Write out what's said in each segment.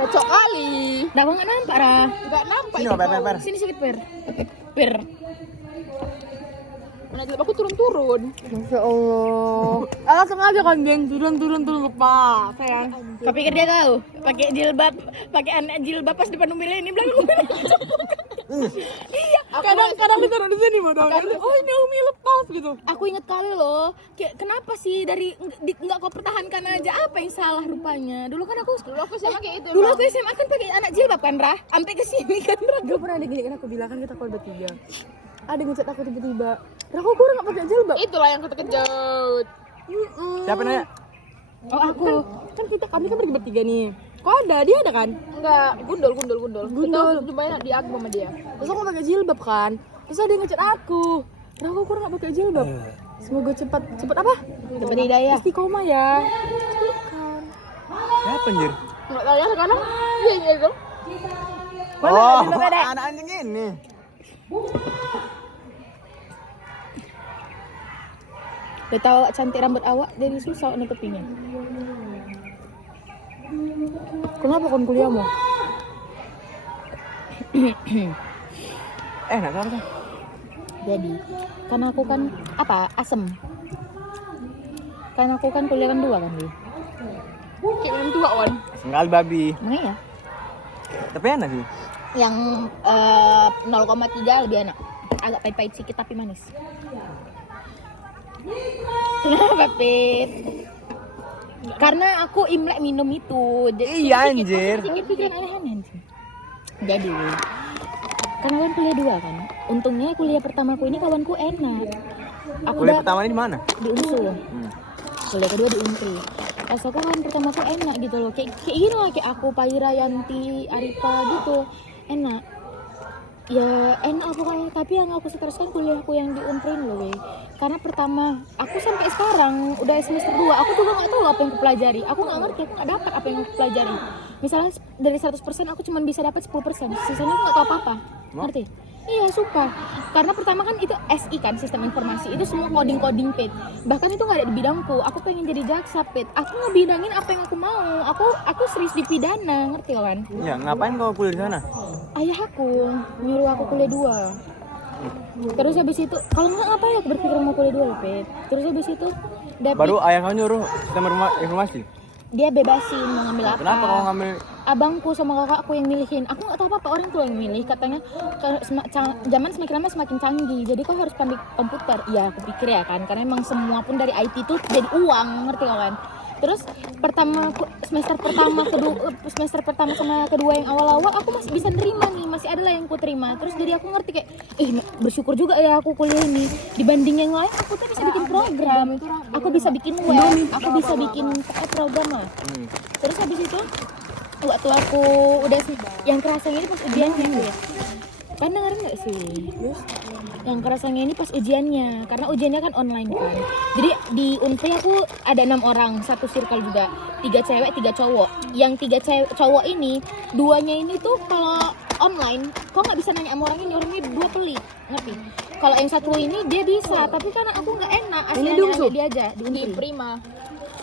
Cocok kali. Dah nggak nampak Rah. Enggak nampak. Sini, itu Per. kau. Sini sedikit per. Mana jilbab aku turun-turun. Masya Allah. Ah, sengaja kan geng turun lepas, sayang. Kau pikir dia tahu? Pakai anak jilbab pas depan mobil ini belakang. Iya, kadang ditaruh di sini mau dong. Oh ini Umi lepas gitu. Aku inget kali loh, kayak kenapa sih dari nggak kau pertahankan aja, apa yang salah rupanya? Dulu aku SMA kayak itu. dulu aku SMA kan pakai anak jilbab kan Rah, sampai ke sini kan Rah. Gak pernah ada gini kan aku bilang kan kita call bertiga. Ada ngechat aku tiba-tiba. Rako gue udah gak pakai jilbab. Itulah yang terkejut. Siapa nanya? Oh aku. Kan kami kan pergi bertiga nih. Kok ada? Dia ada kan? Enggak, gundul. Gundul. Kita cuma di aku sama dia. Terus aku pakai jilbab kan. Terus ada yang ngechat aku. Rako gue udah gak pakai jilbab. Semoga cepat apa? Dapat hidayah. Istiqomah ya. Siapa anjir? Enggak tahu ya sekarang. Iya itu. Oh, anak anjing ini. Udah tahu cantik rambut awak, jadi susah nutupinya. Kenapa kon kuliahmu? Enak kan? Jadi, karena aku kan asem. Karena aku kan kuliah kan 2 kan, Bi. Kayak orang tua on. Sekali babi. Makanya ya. Tapi enak sih. Yang 0,3 lebih enak. Agak pahit-pahit sedikit tapi manis. Kenapa, Pit? Karena aku Imlek minum itu. Iya, anjir. Sedikit pikiran aneh-aneh anjir. Jadi, karena kan kuliah 2 kan. Untungnya kuliah pertamaku ini kawanku enak. Aku Kuliah pertama ini di mana? di Unsu. Kuliah kedua di Untri. Pas aku kan pertamaku enak gitu loh. Kayak gini lah, kayak aku Paira, Yanti, Arifa gitu. Enak. Ya enak pokoknya, tapi yang aku streskan kuliahku yang di Untri loh weh. Karena pertama, aku sampai sekarang udah semester 2, aku juga gak tahu apa yang aku pelajari. Aku gak ngerti, aku gak dapat apa yang aku pelajari. Misalnya dari 100% aku cuma bisa dapat 10%, sisanya aku gak tahu apa-apa. Ngerti? Iya, sumpah. Karena pertama kan itu SI kan, sistem informasi. Itu semua coding Pit. Bahkan itu gak ada di bidangku. Aku pengen jadi jaksa, Pit. Aku ngebidangin apa yang aku mau. Aku serius di pidana, ngerti kan? Iya, ngapain kau kuliah di sana? Ayah aku nyuruh aku kuliah 2. Terus habis itu, kalau nggak ngapain aku berpikir mau kuliah 2, Pit. Terus habis itu Baru ayah kau nyuruh sistem informasi. dia bebasin mau ngambil apa. Kenapa kau ngambil? Abangku sama kakakku yang milihin. Aku nggak tahu apa orang tua yang milih. Katanya zaman semakin lama semakin canggih. Jadi kau harus pandai komputer. Iya, aku pikir ya kan. Karena emang semua pun dari IT tuh jadi uang, ngerti kan? Terus semester pertama sama kedua yang awal-awal aku masih bisa nerima nih, masih ada lah yang ku terima. Terus jadi aku ngerti kayak, bersyukur juga ya aku kuliah ini. Dibanding yang lain aku tuh bisa bikin program, aku bisa bikin web, aku bisa bikin program lah. Terus habis itu waktu aku udah yang kerasanya ini pas ujiannya ya. Kan dengerin nggak sih? Yang kerasanya ini pas ujiannya, karena ujiannya kan online kan. Jadi di Untri aku ada 6 orang, satu circle juga, 3 cewek 3 cowok. Yang 3 cowok ini, 2-nya ini tuh kalau online, kau nggak bisa nanya sama orangnya 2 pelit, ngerti? Kalau yang satu ini dia bisa, tapi karena aku nggak enak, asli nanya dia aja di Prima.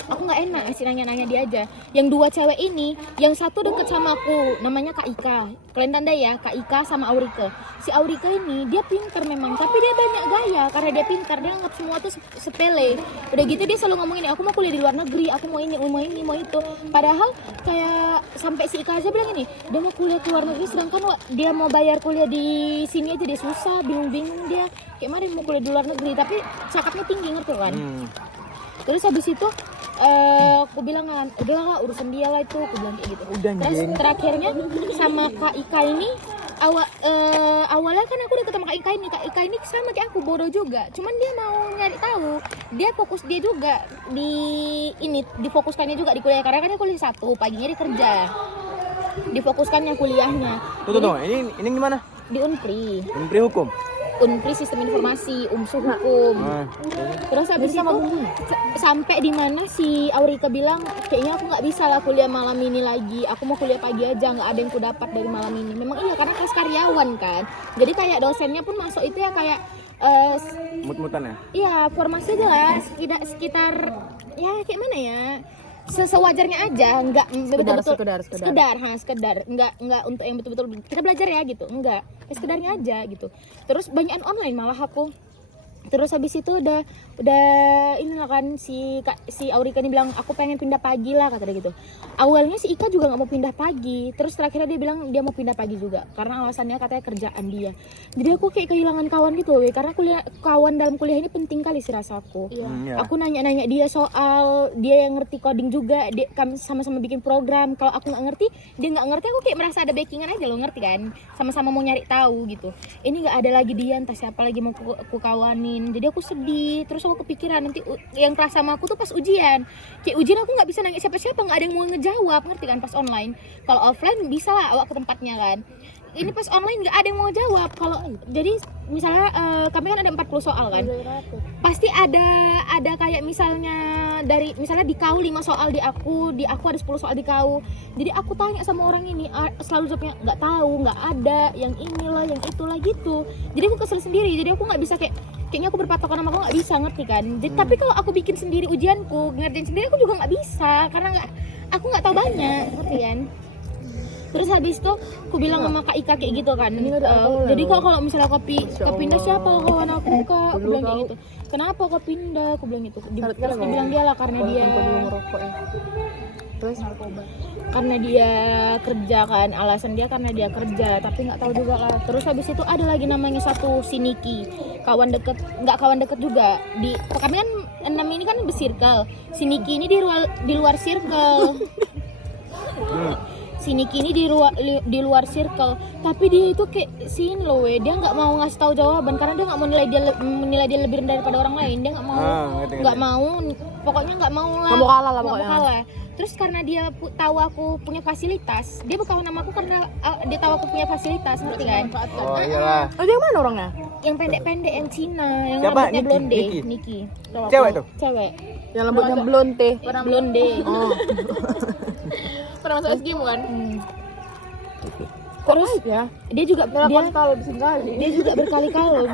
Aku nggak enak asli nanya dia aja. Yang 2 cewek ini, yang satu deket sama aku, namanya Kak Ika. Kalian tandai ya, Kak Ika sama Aurika. Si Aurika ini dia pintar memang, tapi dia banyak gaya karena dia pintar. Dia anggap semua tuh sepele. Udah gitu dia selalu ngomong ini, aku mau kuliah di luar negeri, aku mau ini, mau itu. Padahal kayak sampai si Ika aja bilang ini, dia mau kuliah ke luar negeri, sedangkan dia mau bayar kuliah di sini aja dia susah, bingung dia. Kayak mana dia mau kuliah di luar negeri, tapi cakapnya tinggi, ngerti kan? Terus habis itu aku bilang kan, udahlah urusan dia lah itu, aku bilang kayak gitu. Terus terakhirnya sama Kak Ika ini awalnya kan aku deket sama Kak Ika ini sama kayak aku, bodoh juga. Cuman dia mau nyari tahu, dia fokus dia juga di ini, difokuskannya juga di kuliah. Karena kan dia kuliah 1, paginya dia kerja. Difokuskannya kuliahnya. Tuh, ini gimana? Di Unpri. Unpri hukum. Unpri sistem informasi, UMSU hukum. Terus habis itu sampai di mana si Aurika bilang kayaknya aku nggak bisa lah kuliah malam ini lagi. Aku mau kuliah pagi aja, nggak ada yang ku dapat dari malam ini. Memang iya karena kelas karyawan kan. Jadi kayak dosennya pun masuk itu ya kayak mut-mutan ya? Iya, formasi aja lah sekitar ya kayak mana ya? sewajarnya aja, nggak betul-betul Sekedar. sekedar, nggak untuk yang betul-betul kita belajar ya gitu, enggak, sekedarnya aja gitu. Terus banyakan online malah aku. Terus habis itu udah ini lah kan si Aurika ini bilang aku pengen pindah pagi lah kata dia gitu. Awalnya si Ika juga nggak mau pindah pagi, terus terakhirnya dia bilang dia mau pindah pagi juga karena alasannya katanya kerjaan dia. Jadi aku kayak kehilangan kawan gitu loh, karena kawan dalam kuliah ini penting kali sih rasaku. Iya. Aku nanya dia soal, dia yang ngerti coding juga, kami sama-sama bikin program. Kalau aku nggak ngerti, dia nggak ngerti, aku kayak merasa ada backingan aja loh, ngerti kan? Sama-sama mau nyari tahu gitu. Ini nggak ada lagi dia, entah siapa lagi mau aku kawanin. Jadi aku sedih, terus aku kepikiran nanti yang kerasa sama aku tuh pas ujian. Kayak ujian aku nggak bisa nanya siapa-siapa, nggak ada yang mau ngejawab, ngerti kan? Pas online. Kalau offline bisa lah awak ke tempatnya kan. Ini pas online nggak ada yang mau jawab. Kalau jadi misalnya kami kan ada 40 soal kan, pasti ada kayak misalnya misalnya di kau 5 soal, di aku ada 10 soal di kau. Jadi aku tanya sama orang ini selalu jawabnya nggak tahu, nggak ada, yang inilah, yang itulah gitu. Jadi aku kesel sendiri. Jadi aku nggak bisa kayaknya aku berpatokan sama aku nggak bisa, ngerti kan? Jadi, tapi kalau aku bikin sendiri ujianku, ngerjain sendiri aku juga nggak bisa karena aku nggak tahu banyak, ngerti kan? Terus habis itu aku bilang sama Kak Ika kayak gitu kan, jadi kalau misalnya kau pindah siapa kawan aku kak, aku bilang kayak gitu. Kenapa kau pindah, aku bilang gitu. Terus dia bilang dia lah karena dia Terus karena dia kerja kan, alasan dia karena dia kerja, tapi nggak tahu juga lah. Terus habis itu ada lagi namanya satu si Niki, kawan deket, nggak kawan deket juga, kami kan 6 ini kan bercircle, si Niki ini di luar circle. Si Niki ini di luar circle, tapi dia itu kayak sini loh, dia nggak mau ngasih tahu jawaban karena dia nggak mau menilai dia lebih rendah daripada orang lain. Dia nggak mau, pokoknya nggak mau lah. Nggak mau kalah lah Nggak pokoknya. mau kalah. Terus karena dia tahu aku punya fasilitas, dia berkawan sama aku karena dia tahu aku punya fasilitas, ngerti kan? Oh iyalah. Oh, dia yang mana orangnya? Yang pendek-pendek, yang Cina, yang Siapa? rambutnya Niki? blonde, Niki? Niki. Cewek tuh. Cewek. Yang rambutnya blonde. Blonde. Oh. Pernah masuk SG kan? Terus Ya. dia juga Kalau di sini kali. dia juga berkali-kali.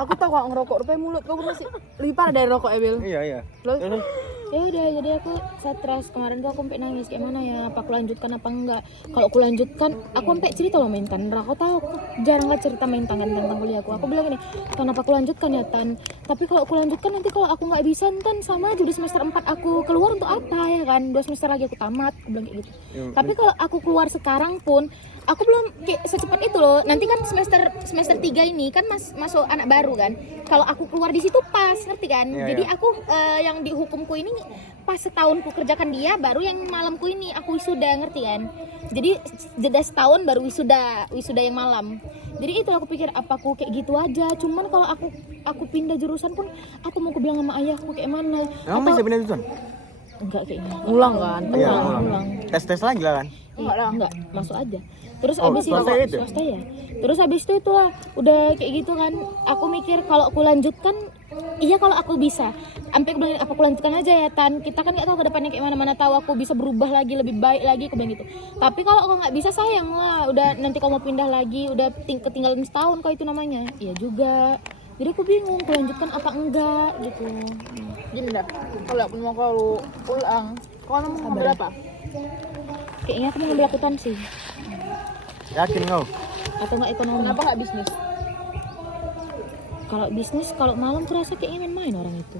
Aku tahu kalau ngerokok rupanya mulut kau masih lebih parah dari rokok ya, Bil. Iya. Terus Terus Ya udah, jadi aku stres. Kemarin tuh aku sampai nangis, kayak mana ya, apa aku lanjutkan apa enggak. Kalau aku lanjutkan, aku sampai cerita loh main Tan. Aku tahu aku jarang banget cerita main Tan tentang kuliah aku. Aku bilang ini, kenapa aku lanjutkan ya Tan, tapi kalau aku lanjutkan nanti kalau aku nggak bisa Tan, sama aja udah semester 4 aku keluar untuk apa ya kan, 2 semester lagi aku tamat, aku bilang kayak gitu. Tapi kalau aku keluar sekarang pun aku belum kayak secepat itu loh. Nanti kan semester 3 ini kan masuk anak baru kan. Kalau aku keluar di situ pas, ngerti kan? Iya, Jadi iya. aku yang di hukumku ini pas setahun ku kerjakan dia, baru yang malamku ini aku wisuda, ngerti kan? Jadi jeda setahun baru wisuda yang malam. Jadi itu aku pikir apa aku kayak gitu aja. Cuman kalau aku pindah jurusan pun aku mau bilang sama ayahku kayak mana. emang bisa pindah jurusan? Enggak kayaknya. ngulang kan? Iya, Ulang. tes lagi lah kan. Enggak, masuk aja. Terus Oh, abis itu swasta itu? swasta ya. Terus habis itu itulah udah kayak gitu kan. Aku mikir kalau aku lanjutkan, iya kalau aku bisa. Sampai aku bilang apa aku lanjutkan aja ya Tan. Kita kan nggak tahu ke depannya kayak mana tahu aku bisa berubah lagi lebih baik lagi, aku bilang gitu. Tapi kalau aku nggak bisa sayang lah. Udah nanti kau mau pindah lagi, udah ketinggalan setahun kau itu namanya. Iya juga. Jadi aku bingung aku lanjutkan apa enggak gitu. Gini dah, kalau aku mau kau ulang, kau mau ngambil Sabar. apa? Kayaknya aku mau ngambil akuntansi Yakin kau? atau enggak ekonomi. Kenapa nggak bisnis? Kalau bisnis, kalau malam kurasa kayaknya main-main orang itu.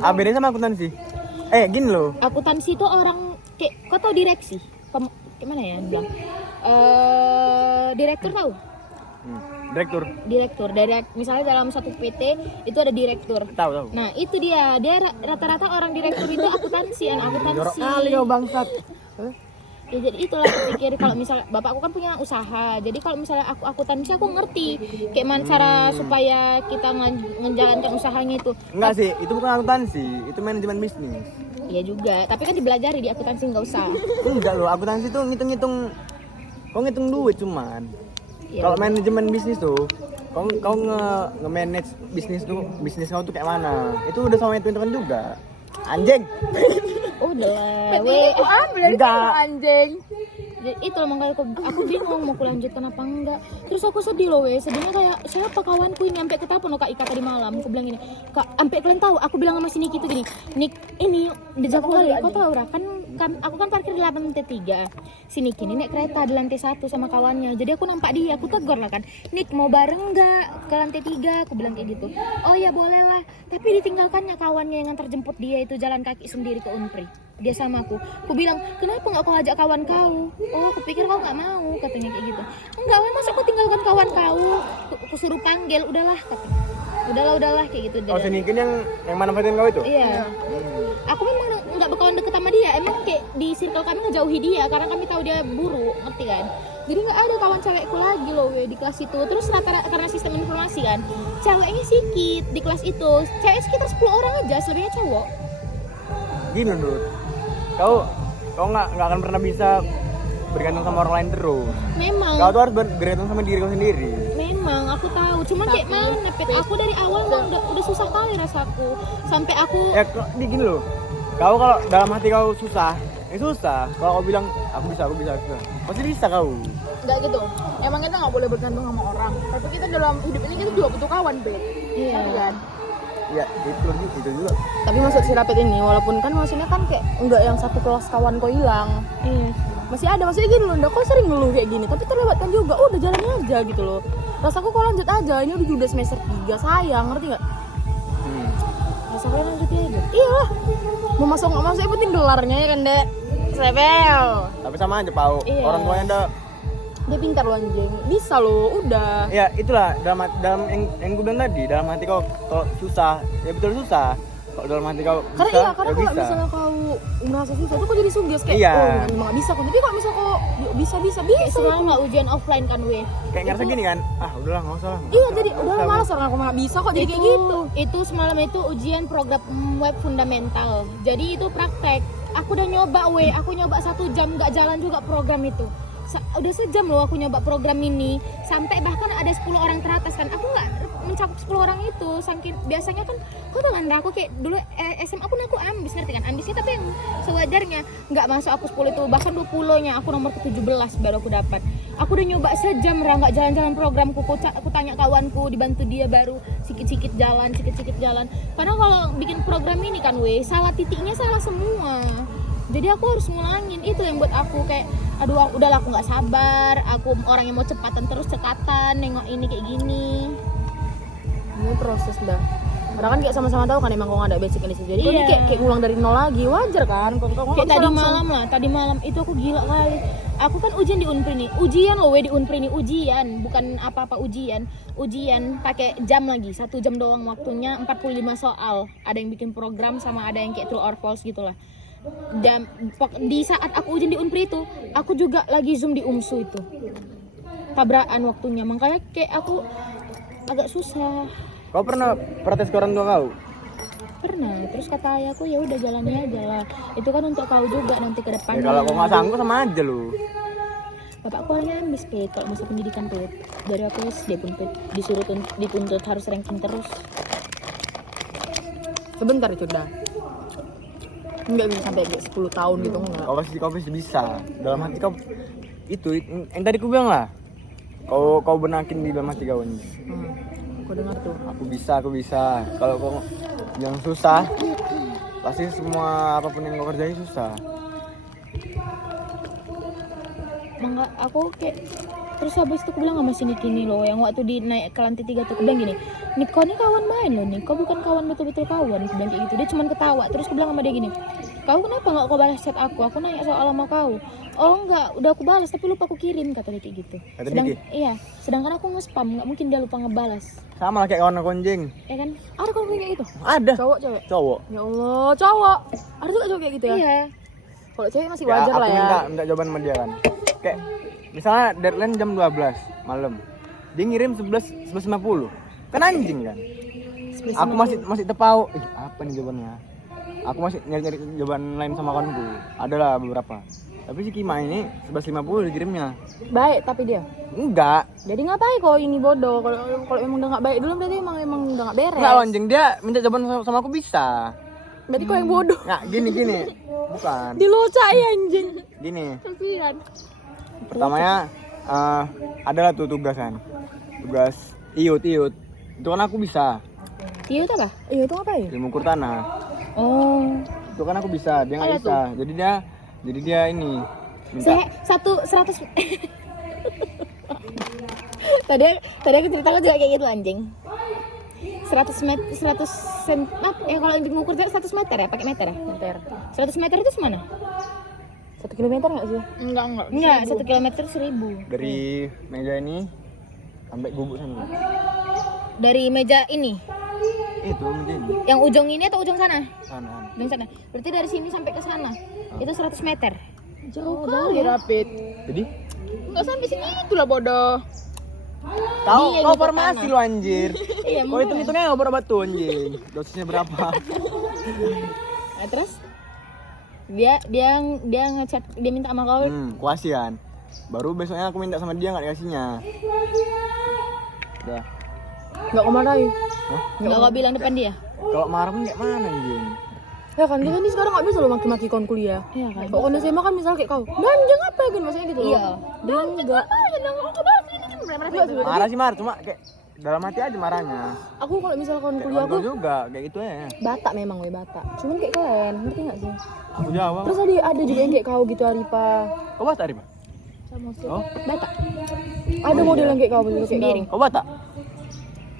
Bedanya sama akuntansi. Gini loh. Akuntansi itu orang kayak kau tahu direksi? Gimana ya bilang? Direktur tahu? Direktur. Misalnya dalam satu PT itu ada direktur. Tahu. Nah, itu dia rata-rata orang direktur itu akuntansi, anak akuntansi. Kali kau bangsat. Ya jadi itulah aku pikir kalau misalnya bapakku kan punya usaha. Jadi kalau misalnya aku akuntansi aku ngerti kayak mana cara supaya kita menjalankan usahanya itu. Enggak sih, itu bukan akuntansi, itu manajemen bisnis. Iya juga, tapi kan dibelajari di akuntansi nggak usah. Enggak loh, akuntansi tuh ngitung-ngitung. Kau ngitung duit cuman. Ya, Kalau manajemen bisnis tuh, kau nge-manage bisnis kau tuh kayak mana? Itu udah sama hitung-hitungan juga. Anjing. udah lah. Ini aku ambil dari Enggak. sana, anjing. Itu loh makanya aku bingung mau kulanjutkan apa enggak. Terus aku sedih loh sedihnya kayak siapa kawanku ini sampai ketapun loh Kak Ika tadi malam. Aku bilang gini, Kak, sampai kalian tahu aku bilang sama si Niki itu gini, Nik ini di Jakarta kali, kau tahu lah kan aku kan parkir di lantai 3. Si Niki ini naik kereta di lantai 1 sama kawannya. Jadi aku nampak dia, aku tegur lah kan, Nik mau bareng enggak ke lantai 3? Aku bilang kayak gitu. Oh ya boleh lah. Tapi ditinggalkannya kawannya yang terjemput dia itu jalan kaki sendiri ke Unpri. Dia sama aku bilang kenapa nggak kau ajak kawan kau? Oh aku pikir kau nggak mau, katanya kayak gitu. Enggak, masa aku tinggalkan kawan kau? Aku suruh panggil, udahlah katanya. Udahlah kayak gitu. Oh sinikin yang manfaatin kau itu? Iya. Aku memang nggak bakalan deket sama dia, emang kayak di circle kami ngejauhi dia karena kami tahu dia buruk, ngerti kan? Jadi nggak ada kawan cewekku lagi loh di kelas itu. Terus rata-rata karena sistem informasi kan, ceweknya sedikit di kelas itu, cewek sekitar 10 orang aja, selebihnya cowok. Gini Dut, kau nggak akan pernah bisa bergantung sama orang lain terus. Memang. Kau tuh harus bergantung sama diri kau sendiri. Memang aku tahu, cuman kayak mana Pet, aku dari awal udah susah kali rasaku. Sampai aku Ya gini loh, kau kalau dalam hati kau susah, susah. Kalau kau bilang aku bisa, pasti bisa kau. Enggak gitu. Emang kita nggak boleh bergantung sama orang. Tapi kita dalam hidup ini kita juga butuh kawan, Bet. Iya. Kan? Ya itu juga. Tapi maksud si Rapid ini walaupun kan maksudnya kan kayak enggak yang satu kelas kawan kau hilang. iya. Masih ada, maksudnya gini loh, kau sering ngeluh kayak gini, tapi terlewatkan juga, udah jalannya aja gitu loh. Rasaku kau lanjut aja, ini udah semester 3, sayang, ngerti gak? Rasaku lanjut aja. Iyalah, mau masuk nggak masuk, yang penting gelarnya ya kan dek. Sebel. Tapi sama aja Pau, Iya. orang tuanya udah. Dia pintar loh anjing, bisa loh, udah. Ya itulah dalam yang gue bilang tadi, dalam hati kau kalau susah, ya betul susah. Kalau dalam hati kau Karena bisa, iya, karena ya kalau bisa. misalnya kau merasa susah tuh kau jadi suges kayak, Iya. oh memang nggak bisa kok. Tapi kalau misalnya kau bisa. Kayak semalam nggak ujian offline kan Kayak ngerasa gini kan, udahlah nggak usah lah. Iya, jadi udah malas orang aku nggak bisa kok jadi kayak gitu. Itu semalam itu ujian program web fundamental. Jadi itu praktek. Aku udah nyoba aku nyoba 1 jam nggak jalan juga program itu. Udah sejam loh aku nyoba program ini, sampai bahkan ada 10 orang teratas kan, aku nggak mencakup 10 orang itu. Saking biasanya kan kau tahu kan aku kayak dulu SMA pun aku ambis, ngerti kan, ambisnya tapi yang sewajarnya, nggak masuk aku 10 itu, bahkan 20-nya aku nomor ke-17 baru aku dapat. Aku udah nyoba sejam nggak jalan-jalan programku, aku tanya kawanku, dibantu dia baru sikit-sikit jalan. Karena kalau bikin program ini kan salah titiknya salah semua. Jadi aku harus ngulangin, itu yang buat aku kayak aduh udahlah, aku nggak sabar, aku orang yang mau cekatan nengok ini kayak gini. Ini proses dah. Karena kan kayak sama-sama tahu kan emang kau nggak ada basic di situ. Jadi Iya. ini kayak ngulang dari nol lagi, wajar kan? Kau Kayak tadi malam itu aku gila kali. Aku kan ujian di Unpri nih, ujian loh di Unpri nih, ujian bukan apa-apa ujian pakai jam lagi, 1 jam doang waktunya, 45 soal. Ada yang bikin program sama ada yang kayak true or false gitulah. Dan di saat aku ujian di Unpri itu, aku juga lagi zoom di UMSU itu. Tabrakan waktunya, makanya kayak aku agak susah. Kau pernah protes ke orang tua kau? Pernah, terus kata ayahku ya udah jalani aja lah. Itu kan untuk kau juga nanti ke Ya depannya. kalau kau nggak sanggup sama aja lu. Bapakku orangnya ambis Pet, kalau masa pendidikan Pet. Dari aku SD pun Pet, disuruh dituntut harus ranking terus. sebentar itu dah. Enggak bisa sampai kayak 10 tahun gitu enggak. Kau pasti bisa. Dalam hati kau itu yang tadi ku bilang lah. Kau benakin di dalam hati kau ini. Aku dengar tuh. Aku bisa. Kalau kau yang susah, pasti semua apapun yang kau kerjain susah. Enggak, aku kayak terus habis itu aku bilang sama si Niki nih loh, yang waktu di naik ke lantai 3 tuh aku bilang gini, Niko ini kawan main loh nih, kau bukan kawan betul-betul kawan. Aku bilang kayak gitu, dia cuma ketawa. Terus aku bilang sama dia gini, kau kenapa nggak kau balas chat aku nanya soal sama kau. Oh enggak, udah aku balas tapi lupa aku kirim, kata dia kayak gitu. Iya, sedangkan aku nge-spam, nggak mungkin dia lupa ngebalas. Sama lah kayak kawan aku anjing. Ya kan, ada kawan kayak gitu. Ada. Cowok cewek. Cowok. Ya Allah, cowok. Ada juga cowok kayak gitu ya? Iya. Kalau cewek masih Ya, wajar lah ya. aku minta jawaban sama dia kan. Kayak misalnya deadline jam 12 malam. Dia ngirim 11.50. Kan anjing kan? Aku masih tepau. Apa nih jawabannya? Aku masih nyari jawaban lain sama kawanku. Adalah beberapa. Tapi si Kima ini 11.50 dikirimnya. Baik tapi dia. Enggak. Jadi ngapain kok ini bodoh? Kalau emang udah nggak baik dulu berarti emang udah nggak beres. Enggak anjing, dia minta jawaban sama aku bisa. Berarti kok yang bodoh. Nggak, gini. Bukan. Dilocai anjing. Gini. Kasihan. Pertamanya adalah tuh tugasan. Tugas iut. Itu kan aku bisa. Iya itu apa? Iya itu apa ya? Ilmu ukur tanah. Oh. Itu kan aku bisa, dia nggak bisa. Jadi dia ini minta. Saya 100 tadi aku cerita lo juga kayak gitu anjing. 100 meter 100 sen kalau mengukur 100 meter ya, pakai meter ya? Meter. 100 meter itu semana? 1 kilometer nggak sih? Enggak, 1 kilometer 1000. Dari meja ini sampai gubuk sana. Dari meja ini, Itu meja ini. yang ujung ini atau ujung sana? Sana. Ujung sana. Berarti dari sini sampai ke sana. Itu 100 meter. Jauh kali Rapid. Jadi Enggak sampai sini itulah bodoh. tahu Dia kau yang formasi lo anjir. Iya, Kau hitung-hitungnya nggak berapa tuh anjing. Dosisnya berapa? Nah, terus dia ngechat, dia minta sama kau. Kuasian. Baru besoknya aku minta sama dia nggak dikasihnya. Udah. Nggak kau marahin. Hah? Enggak kau bilang depan dia. Kalau marah pun kayak mana anjing? Ya kan kita nih sekarang nggak bisa lo maki-maki kawan kuliah. Iya kan? Kok kondisi SMA kan misal kayak kau, anjing apa ya gitu maksudnya gitu loh. Iya. Dia enggak. Marah sih marah, cuma kayak dalam hati aja marahnya. Aku kalau misal kawan Kayak kuliah aku kontrol juga kayak gitu ya. Batak memang Batak. Cuman kayak kalian, ngerti nggak sih? Aku Jawa. Terus ada juga yang kayak kau gitu Arifa. Kau Batak Rima? Oh, Batak. Ada model yang kayak kau begitu kayak Sendiri. kau Batak? kau.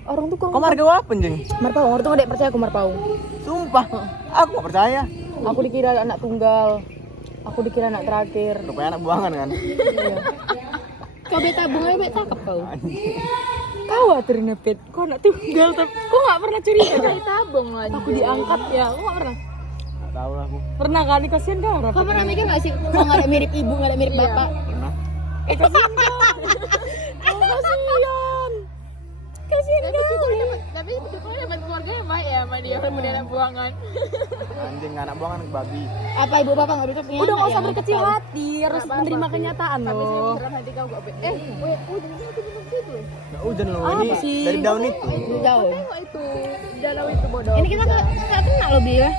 Orang tuh Kau kurang marga apa anjing? Marpaung, orang tuh nggak percaya aku Marpaung. Sumpah, aku gak percaya. Aku dikira anak tunggal. Aku dikira anak terakhir. Rupanya anak buangan kan? Iya. Kau beta bunga beta cakep kau. Kau aturnya Pet, kau anak tunggal tapi kau nggak pernah cerita kan? Tabung lagi. Aku diangkat ya, kau nggak pernah. Gak tahu lah aku. Pernah kan? Kasihan kau Rafa. Kau pernah mikir nggak sih, kau nggak ada mirip ibu, nggak ada mirip bapak? Pernah. Kasihan kau. Kasihan. Tapi Jokowi dapat keluarga yang baik ya sama dia kemudian anak buangan. Anjing anak buangan anak babi. Apa ibu bapak nggak bisa punya? Udah nggak anak usah ya? berkecil hati, harus menerima kenyataan Tapi sih loh. beneran hati kau gak bet. Weh, jadi itu bener gitu. Gak hujan loh, Apa ini sih? dari daun itu. Jauh. Tengok itu danau itu bodoh. Ini kita nggak kena loh Bi ya.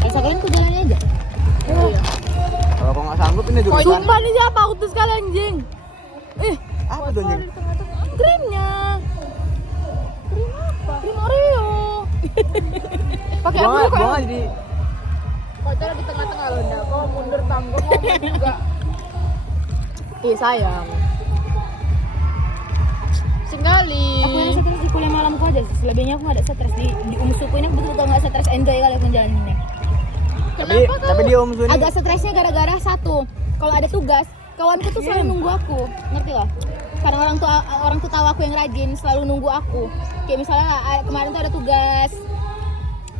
Kalau sekalian tuh jalannya aja. Iya. Kalau kau nggak sanggup ini jurusan. Sumpah nih siapa aku tuh sekali anjing. Apa tuh anjing? Krimnya. Krim apa? Krim Oreo. Pakai apa Buangan, kok? buangan jadi Kau cara di tengah-tengah loh, ndak. Kau mundur tanggung ngomong juga. Sayang. Sekali. Aku yang stres di kuliah malamku aja sih. Selebihnya aku nggak ada stres di umsuku ini. Aku betul-betul nggak stres, enjoy kali aku jalan ini. tapi dia Om Suni Agak stresnya gara-gara satu, kalau ada tugas kawanku tuh selalu nunggu aku, ngerti lah. Karena orang tuh tahu aku yang rajin, selalu nunggu aku. Kayak misalnya kemarin tuh ada tugas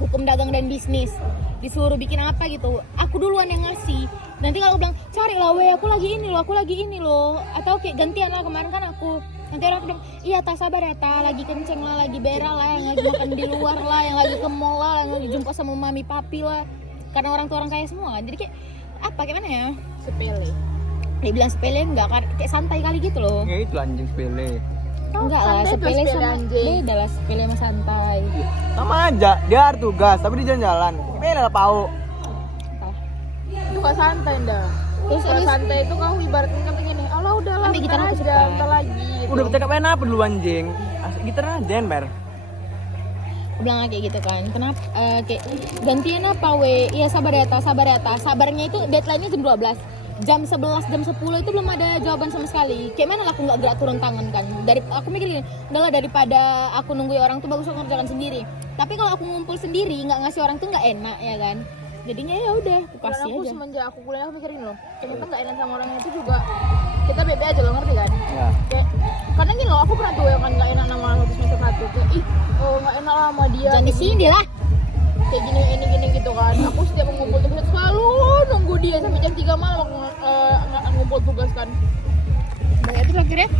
hukum dagang dan bisnis, disuruh bikin apa gitu, aku duluan yang ngasih. Nanti kalau aku bilang cari lah weh, aku lagi ini loh, atau kayak gantian lah, kemarin kan aku. Nanti orang bilang, iya tak sabar ya tak, lagi kenceng lah, lagi beral lah, yang lagi makan di luar lah, yang lagi ke mall lah, yang lagi jumpa sama mami papi lah. Karena orang tua orang kaya semua kan, jadi kayak apa, kayak mana ya? Sepele. Dia bilang sepele enggak, kayak santai kali gitu loh. ya itu anjing sepele. Enggak lah, santai tuh sepele sepele sama anjing. beda lah, sepele sama santai. Sama aja, dia ada tugas tapi di jalan-jalan. Sepele lah pau. Itu gak santai ndak. Terus Kalau habis santai itu kau ibaratnya kan begini. Allah udahlah, Ambil gitar bentar aku aja, suka. bentar lagi. Gitu. Udah bercakap apa dulu anjing? Asik gitar aja ember. aku bilang kayak gitu kan, kenapa kayak gantian apa we? Iya sabar ya ta. Sabarnya itu deadline-nya jam 12. Jam 11, jam 10 itu belum ada jawaban sama sekali. Kayak mana lah aku nggak gerak turun tangan kan. Aku mikir gini, udahlah daripada aku nunggu orang tuh bagus aku ngerjakan sendiri. Tapi kalau aku ngumpul sendiri nggak ngasih orang tuh nggak enak ya kan. Jadinya ya udah aku Dan kasih aku aja. semenjak aku kuliah aku mikirin loh, ternyata nggak enak sama orang itu juga. Kita bebe aja loh, ngerti kan? Ya. Kayak kadang gini loh, aku pernah tuh ya kan nggak enak sama orang semester 1. Kayak nggak enak lah sama dia. Jangan di sini lah. Kayak gini gitu kan. Aku setiap mengumpul tuh